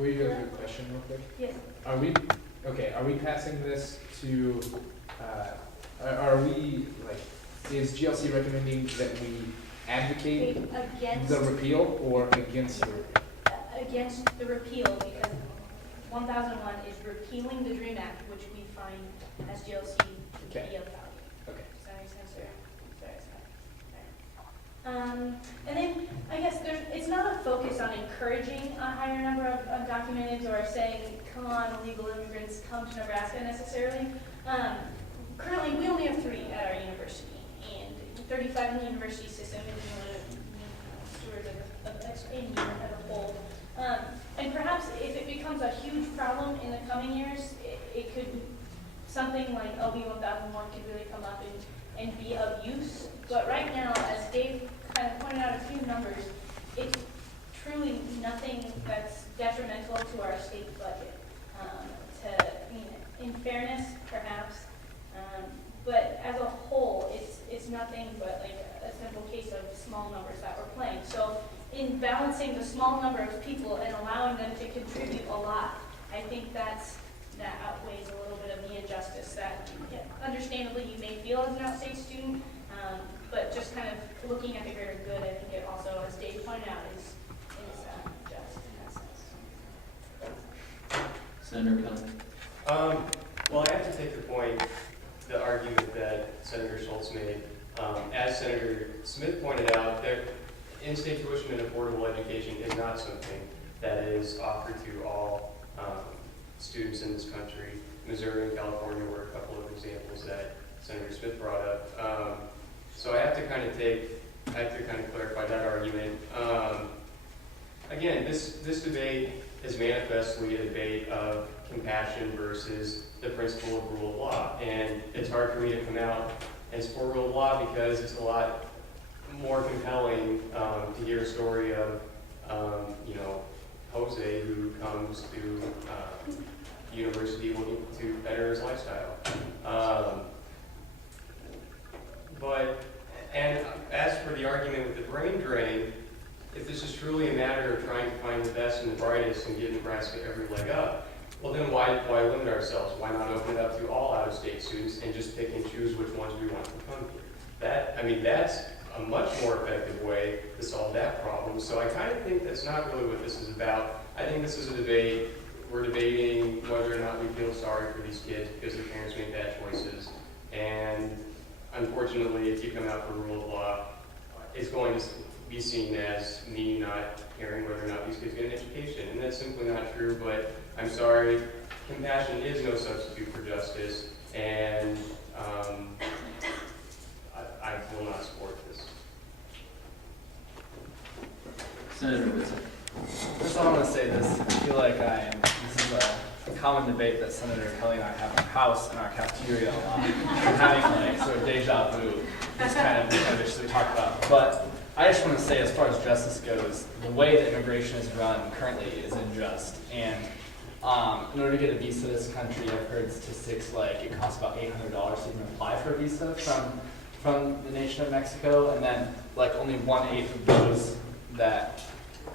Were you going to do a question real quick? Yes. Are we passing this to, are we, like, is GLC recommending that we advocate Against the repeal or against the repeal? against the repeal, because 1001 is repealing the DREAM Act, which we find as GLC to Okay. be of value. Okay. Does that make sense? Sorry. And then I guess it's not a focus on encouraging a higher number of undocumented or saying, come on, illegal immigrants, come to Nebraska necessarily. Currently, we only have 3 at our university, and 35 in the university system, and stewards of education as a whole. And perhaps if it becomes a huge problem in the coming years, it could, something like LB 1001 could really come up and be of use. But right now, as Dave kind of pointed out a few numbers, it's truly nothing that's detrimental to our state budget. In fairness, perhaps, but as a whole, it's nothing but like a simple case of small numbers that we're playing. So in balancing the small number of people and allowing them to contribute a lot, I think that outweighs a little bit of the injustice that, understandably, you may feel as an outstate student, but just kind of looking at the greater good, I think it also, as Dave pointed out, is just in that sense. Senator Kelly. Well, I have to take the argument that Senator Schultz made. As Senator Smith pointed out, in-state tuition and affordable education is not something that is offered to all students in this country. Missouri and California were a couple of examples that Senator Smith brought up. So I have to kind of clarify that argument. Again, this debate is manifestly a debate of compassion versus the principle of rule of law. And it's hard for me to come out and support rule of law because it's a lot more compelling to hear a story of, Jose who comes to university looking to better his lifestyle. And as for the argument with the brain drain, if this is truly a matter of trying to find the best and the brightest and give Nebraska every leg up, well then why limit ourselves? Why not open it up to all out-of-state students and just pick and choose which ones we want to come here? That's a much more effective way to solve that problem. So I kind of think that's not really what this is about. I think this is a debate. We're debating whether or not we feel sorry for these kids because their parents made bad choices. And unfortunately, if you come out for rule of law, it's going to be seen as me not caring whether or not these kids get an education. And that's simply not true, but I'm sorry. Compassion is no substitute for justice, and I will not support this. Senator Whitson. First of all, I want to say this. I feel like this is a common debate that Senator Kelly and I have in our house and our cafeteria a lot. We're having like sort of deja vu, this kind of issues we talk about. But I just want to say, as far as justice goes, the way that immigration is run currently is unjust. And in order to get a visa to this country, I've heard statistics like it costs about $800 to even apply for a visa from the nation of Mexico, and then like only 1/8 of those that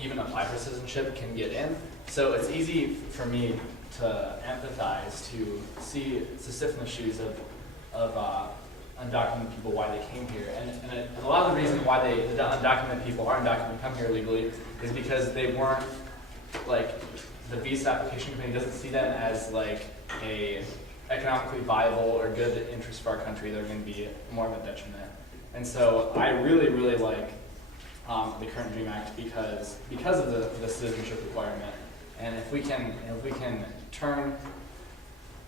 even apply for citizenship can get in. So it's easy for me to empathize, to sit in the shoes of undocumented people, why they came here. And a lot of the reason why the undocumented people aren't documented come here illegally is because they weren't, like, the visa application company doesn't see them as like a economically viable or good interest for our country. They're going to be more of a detriment. And so I really, really like the current DREAM Act because of the citizenship requirement. And if we can turn,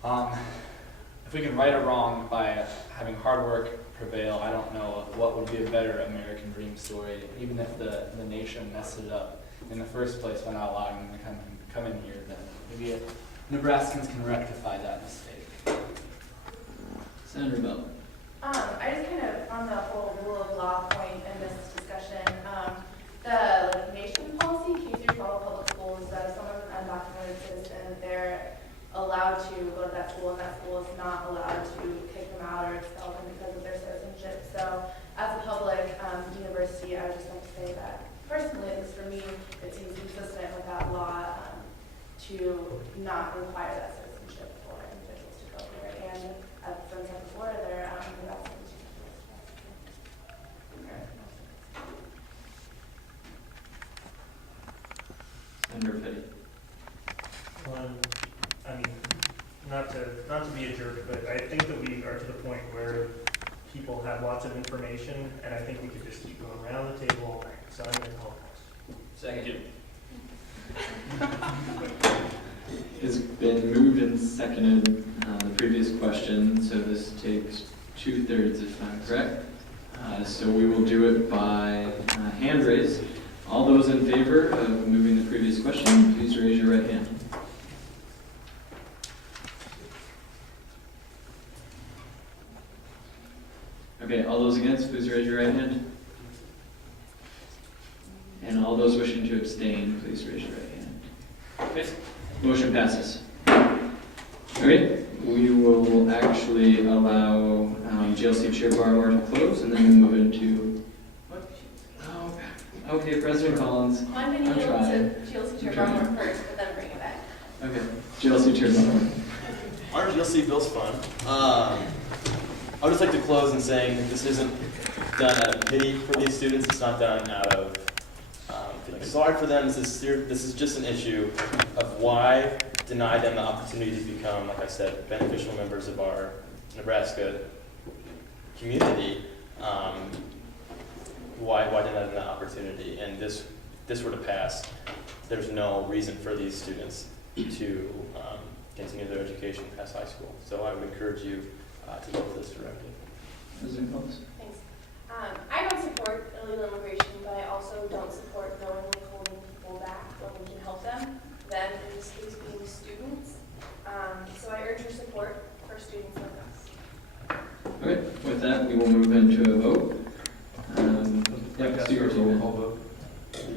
if we can right a wrong by having hard work prevail, I don't know what would be a better American dream story. Even if the nation messed it up in the first place by not allowing them to come in here, then maybe Nebraskans can rectify that mistake. Senator Bell. I just kind of, on the whole rule of law point in this discussion, the nation policy, K-12 public schools, that if someone's an undocumented citizen, they're allowed to go to that school, and that school is not allowed to kick them out or expel them because of their citizenship. So as a public university, I would just like to say that personally, at least for me, it seems consistent with that law. to not require that citizenship for individuals to go here. And as Friends said before, they're invested Senator Petty. I mean, not to be a jerk, but I think that we are to the point where people have lots of information, and I think we could just keep going around the table all night. So I'm going to call it. Second. It's been moved and seconded, the previous question, so this takes 2/3 of time, correct? So we will do it by hand raise. All those in favor of moving the previous question, please raise your right hand. Okay, all those against, please raise your right hand. And all those wishing to abstain, please raise your right hand. Okay. Motion passes. Okay, we will actually allow GLC Chair Barmore to close, and then we'll move into. Oh, okay, President Collins. I'm going to I'm yield trying. to GLC Chair Barmore first, but then bring it back. Okay, GLC Chair Barmore. Our GLC bill's fun. I would just like to close in saying that this isn't done out of pity for these students. It's not done out of feeling sorry for them. This is just an issue of why deny them the opportunity to become, like I said, beneficial members of our Nebraska community. Why deny them that opportunity? And this were to pass, there's no reason for these students to continue their education past high school. So I would encourage you to vote for this directly. President Collins. Thanks. I don't support illegal immigration, but I also don't support knowingly holding people back when we can help them, in this case being students. So I urge your support for students like us. Okay, with that, we will move into a vote. Yeah, Steve, roll call vote.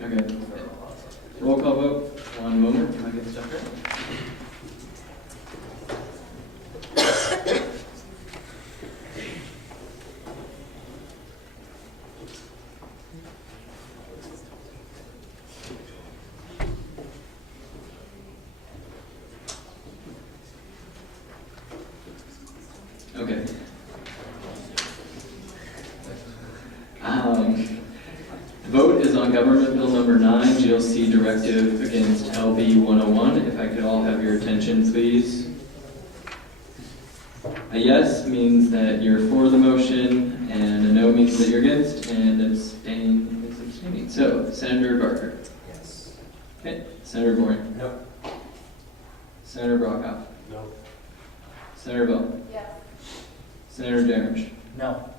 Okay. Roll call vote. One moment. Can I get stuff here? Okay. The vote is on Government Bill Number 9, GLC Directive against LB 101. If I could all have your attention, please. A yes means that you're for the motion, and a no means that you're against, and abstain is abstaining. So, Senator Barker. Yes. Okay. Senator Bourne. No. Senator Brockhoff. No. Senator Bell. Yes. Senator Damage. No.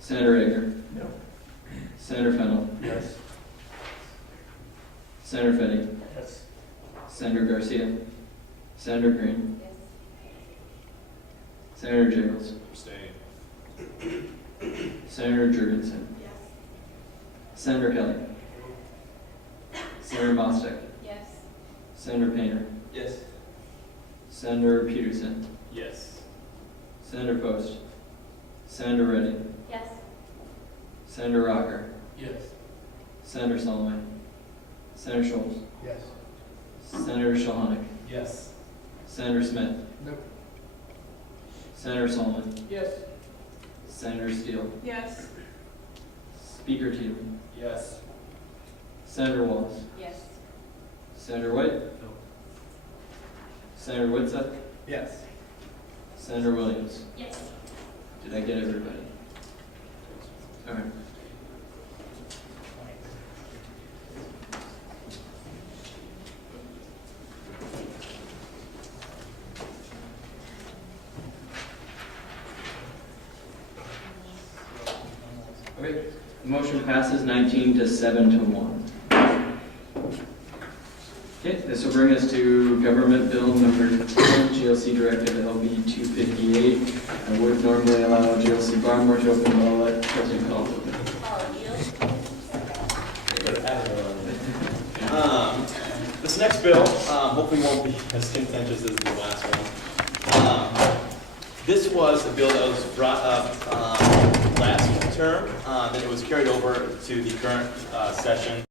Senator Egger. No. Senator Fennell. Yes. Senator Fetty. Yes. Senator Garcia. Senator Green. Yes. Senator Jacobs. Abstain. Senator Jurgensen. Yes. Senator Kelly. Senator Mostek. Yes. Senator Painter. Yes. Senator Peterson. Yes. Senator Post. Senator Redding. Yes. Senator Rocker. Yes. Senator Solomon. Senator Schultz. Yes. Senator Shulhanick. Yes. Senator Smith. Nope. Senator Solomon. Yes. Senator Steele. Yes. Speaker Teeman. Yes. Senator Wallace. Yes. Senator White. No. Senator Whitsett. Yes. Senator Williams. Yes. Did I get everybody? All right. Okay, the motion passes 19 to 7 to 1. Okay, this will bring us to Government Bill Number 10, GLC Directive LB 258. I would normally allow GLC Barmore to open, but I'll let President Collins open. This next bill hopefully won't be as contentious as the last one. This was a bill that was brought up last term, then it was carried over to the current session.